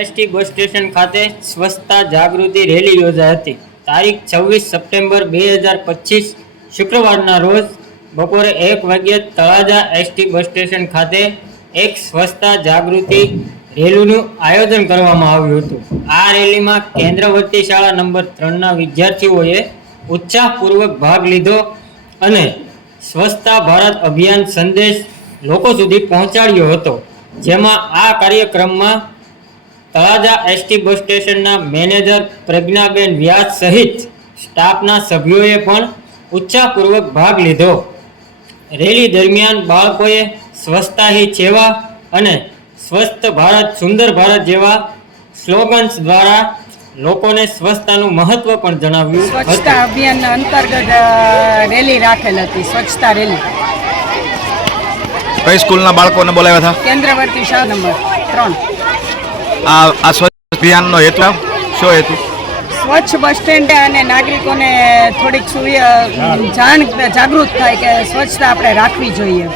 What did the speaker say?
ST bus station ખાતે સ્વચ્છતા જાગૃતિ rally યોજાઈ હતી। તારીખ 26 સપ્ટેમ્બર 2025 શુક્રવારના રોજ બપોરે 1 વાગ્યે તળાજા એસટી બસ સ્ટેશન ખાતે એક સ્વચ્છતા જાગૃતિ રેલીનું આયોજન કરવામાં આવ્યું હતું। આ રેલીમાં કેન્દ્રવર્તી શાળા નંબર 3ના વિદ્યાર્થીઓએ ઉત્સાહપૂર્વક ભાગ લીધો અને સ્વચ્છતા ભારત અભિયાન સંદેશ લોકો સુધી પહોંચાડ્યો હતો। જેમાં આ કાર્યક્રમમાં તળાજા એસટી બસ સ્ટેશનના મેનેજર પ્રજ્ઞાબેન વ્યાસ સહિત સ્ટાફના સભ્યોએ પણ ઉત્સાહપૂર્વક ભાગ લીધો। રેલી દરમિયાન બાળકોએ સ્વચ્છતા હી સેવા અને સ્વસ્થ ભારત સુંદર ભારત જેવા સ્લોગન્સ દ્વારા લોકોને સ્વચ્છતાનું મહત્વ પણ જણાવ્યું। સ્વચ્છતા અભિયાન અંતર્ગત રેલી રાખેલ હતી। સ્વચ્છતા રેલી કઈ સ્કૂલના બાળકોને બોલાવ્યા હતા? કેન્દ્રવર્તી શાળા નંબર 3। આ સ્વચ્છ અભિયાનનો હેતુ શું હેતુ? સ્વચ્છ બસ સ્ટેન્ડ અને નાગરિકોને થોડીક જાગૃત થાય કે સ્વચ્છતા આપણે રાખવી જોઈએ।